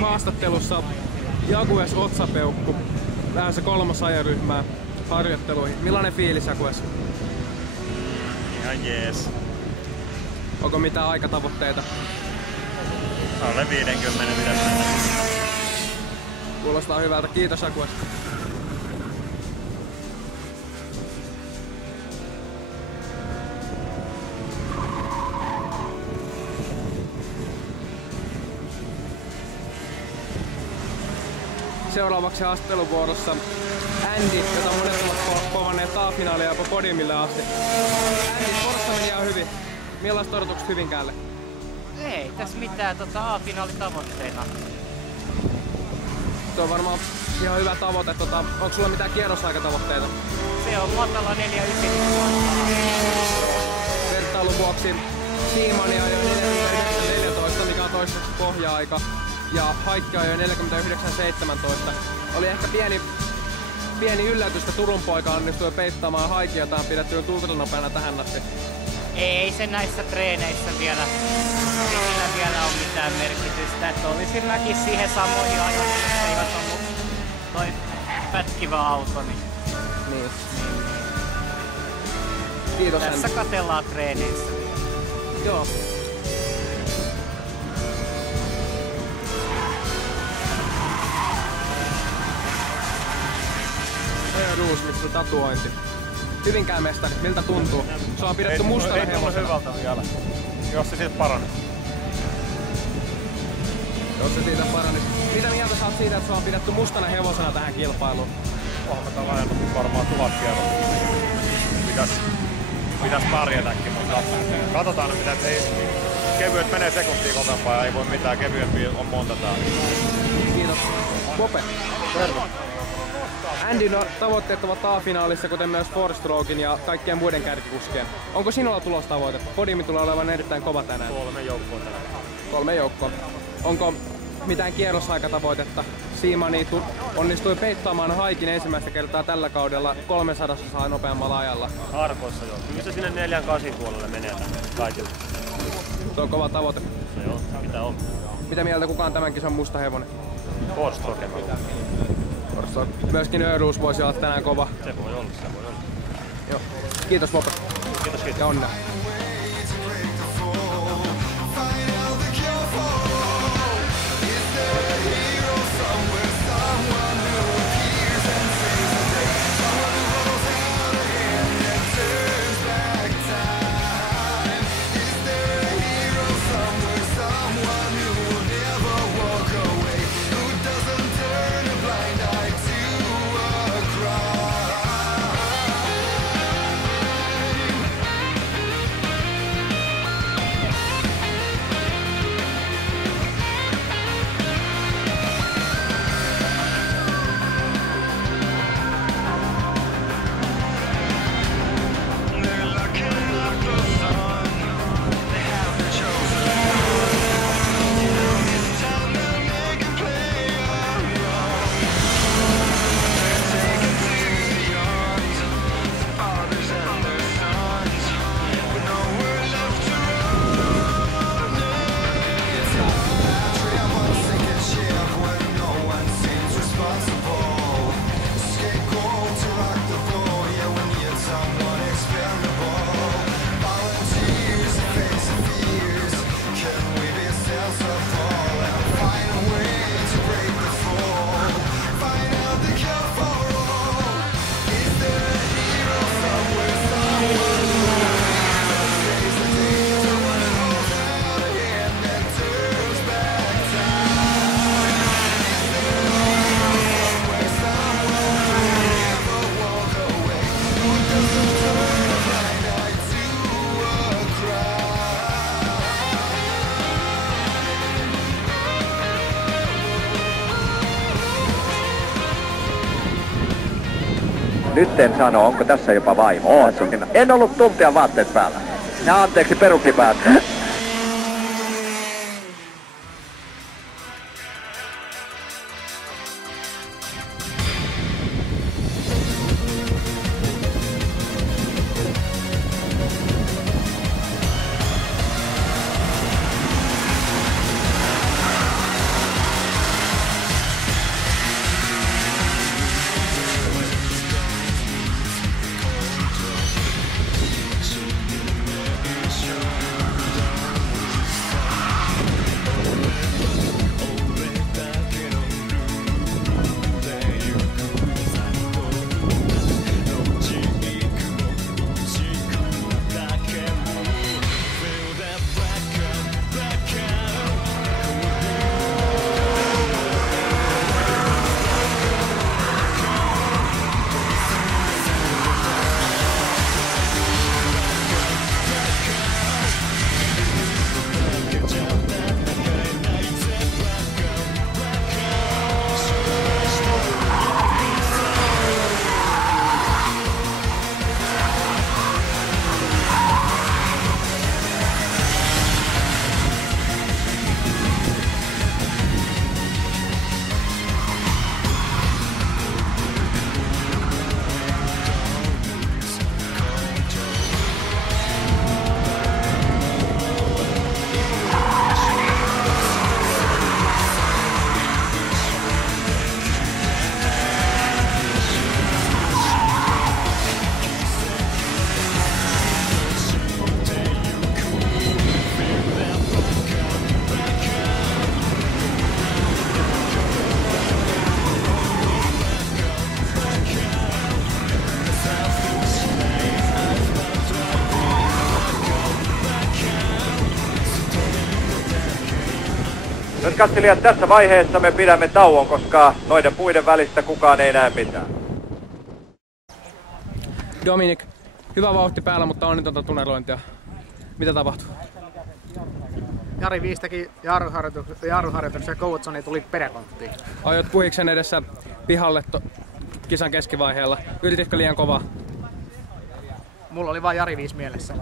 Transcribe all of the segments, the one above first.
haastattelussa Jagues Otsapeukku lähdössä 3. ajaryhmää harjoitteluihin. Millainen fiilis, Jagues? Ihan jees. Onko mitään aikatavoitteita? Alle 50 pitäisi mennä. Kuulostaa hyvältä. Kiitos, Jagues. Seuraavaksi haastatteluvuorossa Andy, jota monet ovat povanneet A-finaalia jopa podiumille asti. Andy, Forssa meni ihan hyvin. Millaiset odotukset Hyvinkäälle? Ei tässä mitään A-finaalitavoitteita. Tuo on varmaan ihan hyvä tavoite. Onko sulla mitään kierrosaikatavoitteita? Se on matala 4.9. Vertailun vuoksi Siimani ajoi 49.14, mikä on toistaiseksi pohja-aika. Ja Haikki ajoi 49.17. Oli ehkä pieni yllätys, että Turun poika onnistui peittämään Haikin, jota on pidetty ultranopeana tähän asti. Ei se näissä treeneissä vielä ole mitään merkitystä. Että olisin mäkin siihen samoihin ajoihin, että eivät ollut toi pätkivä auto. Niin. Kiitos. Tässä katellaan treeneissä. Joo. Ruusmista tatuointi. Hyvinkään mestari, miltä tuntuu? Se on pidetty mustana hevosena. Ei tunnu hyvältä vielä, jos se siitä paranee. Jos se siitä paranee. Mitä mieltä sä oot siitä, että se on pidetty mustana hevosena tähän kilpailuun? Onhan tällä ajanut varmaan 1000 kierrosta. Pitäis pärjätäkin, mutta katsotaan nyt mitä, ei kevyet menee sekuntia kovempaa ja ei voi mitään, kevyempiä on monta täällä. Kiitos. Pope. Terve. Andyn tavoitteet ovat A-finaalissa, kuten myös Four-Stroken ja kaikkien muiden kärkikuskien. Onko sinulla tulostavoite? Podiumi tulee olevan erittäin kova tänään. 3 joukkoa tänään. 3 joukkoa. Onko mitään kierrosaikatavoitetta? Siimani onnistui peittaamaan Haikin ensimmäistä kertaa tällä kaudella 300 nopeammalla ajalla. Arkoissa joo. Kyllä se sinne 4-8 puolelle menee kaikille. Tuo on kova tavoite. Se on, mitä on. Mitä mieltä kukaan tämän kisan musta hevonen? Four-Stroken. Myöskin Öruus voisi olla tänään kova. Se voi olla. Joo. Kiitos Pope. Kiitos. Ja onnea. Nyt en sano, onko tässä jopa vaimo. On. En ollut tuntia vaatteet päällä. Ja anteeksi perukkipäät. katselijat, tässä vaiheessa me pidämme tauon, koska noiden puiden välistä kukaan ei näe mitään. Dominik, hyvä vauhti päällä, mutta onnitonta tunnelointia. Mitä tapahtuu? Jari Viis teki jarruharjoituksen ja Koutsoni tuli peräkonttiin. Ajoit puhiksen edessä pihalle kisan keskivaiheella. Ylititkö liian kovaa? Mulla oli vain Jari Viis mielessä.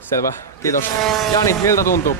Selvä, kiitos. Jani, miltä tuntuu?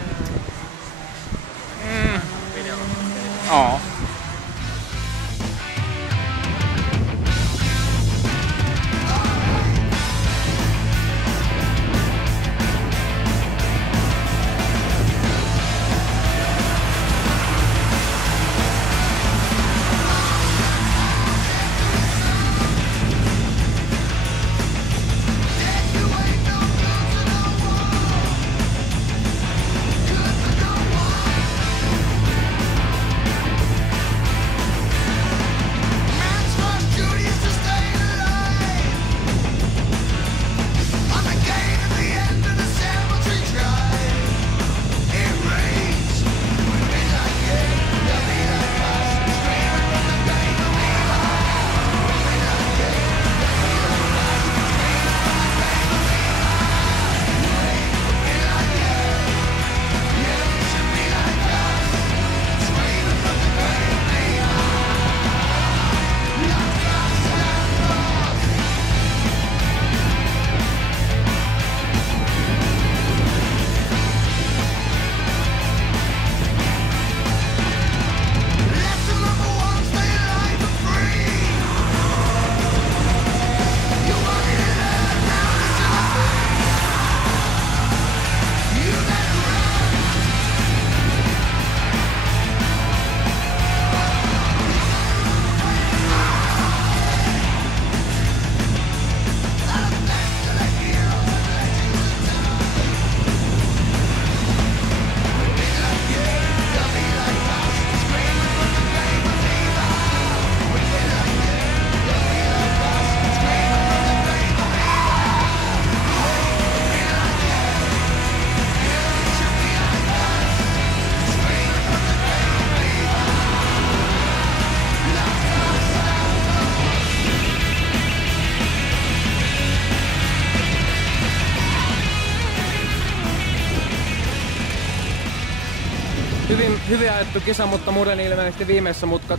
Hyvin ajettu kisa, mutta muuten ilmeisesti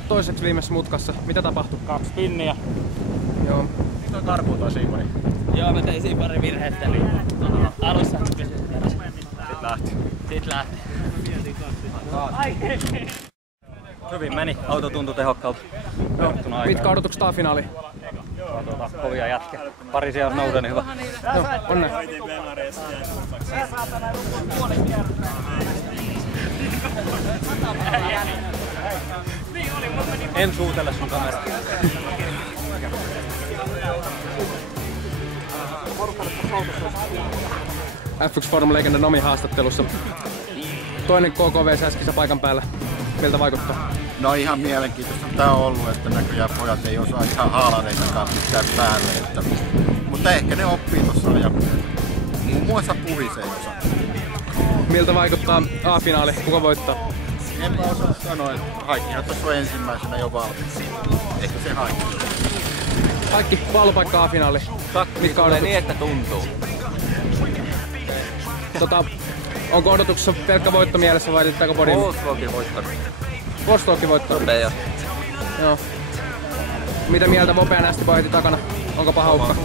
toiseksi viimeisessä mutkassa. Mitä tapahtui? 2 spinniä. Joo. Mitä on tarkuu toi Siipari? Joo, mä tein siinä pari virhettä, niin alussa pysyt perässä. Sit lähti. Hyvin meni, auto tuntui tehokkaalta. Mitkä odotukset A-finaaliin? Kovia jätkiä. Pari siellä nousee, niin hyvä. Joo, onne. En suutele sun kameraa. F1 Formula-legenda Nomi haastattelussa. Toinen KKV-säskisä paikan päällä. Miltä vaikuttaa? No ihan mielenkiintoista tää on ollut, että näköjään pojat ei osaa ihan haalareitakaan pistää päälle. Mutta ehkä ne oppii tossa ajan. Muun muassa puhisee osa. Miltä vaikuttaa A-finaali? Kuka voittaa? En mä osaa sanoa, että Haikkihan tossa on ensimmäisenä jo valmis. Ehkä se Haikki. Kaikki pallpaikka A-finaali. Mitkä Tulee niin, että tuntuu. Onko odotuksessa pelkkä voitto mielessä vai yrittääkö podium? Wolfsburgin voittanut. Wolfsburgin voittanut? Joo. Joo. Mitä mieltä Vopea Nästi heti takana? Onko paha uhka?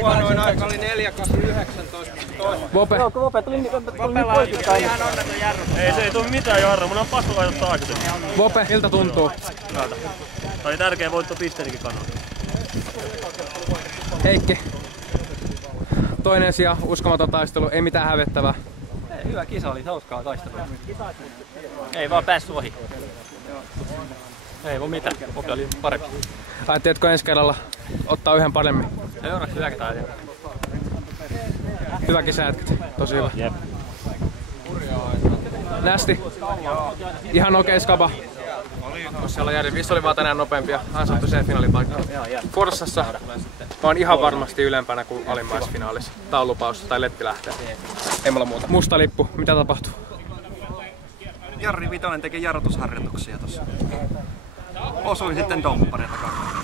Huonoin aika oli 4.8.19. Vope. Vope tuli niin poikittain. Ihan onneton jarru. Ei se ei tuu mitään jarru, mun on pakko laittaa taakse. Vope, miltä tuntuu? Hyvältä. Tää oli tärkeä voitto pisteenikin kannalta. Heikki. Toinen sija, uskomaton taistelu, ei mitään hävettävää. Hyvä kisa oli, hauskaa taistelua. Ei vaan päässyt ohi. Ei voi mitään, Vope oli parempi. Ajatteletko ensi kerralla ottaa yhden paremmin? Seuraavaksi hyökätään eteenpäin. Hyvä kisajätkät, tosi hyvä. Jep. Nästi. Ihan okei skaba. Siellä Jari Viss oli vaan tänään nopeampia. Hän saattoi C-finaalipaikkaan. Forsassa mä oon ihan varmasti ylempänä kuin alimmaisfinaalissa. Tää on lupaus, tai letti lähtee. Ei mulla muuta. Musta lippu, mitä tapahtuu? Jarri Vitoinen teki jarrutusharjoituksia tossa. Osuin sitten dompparia takaa.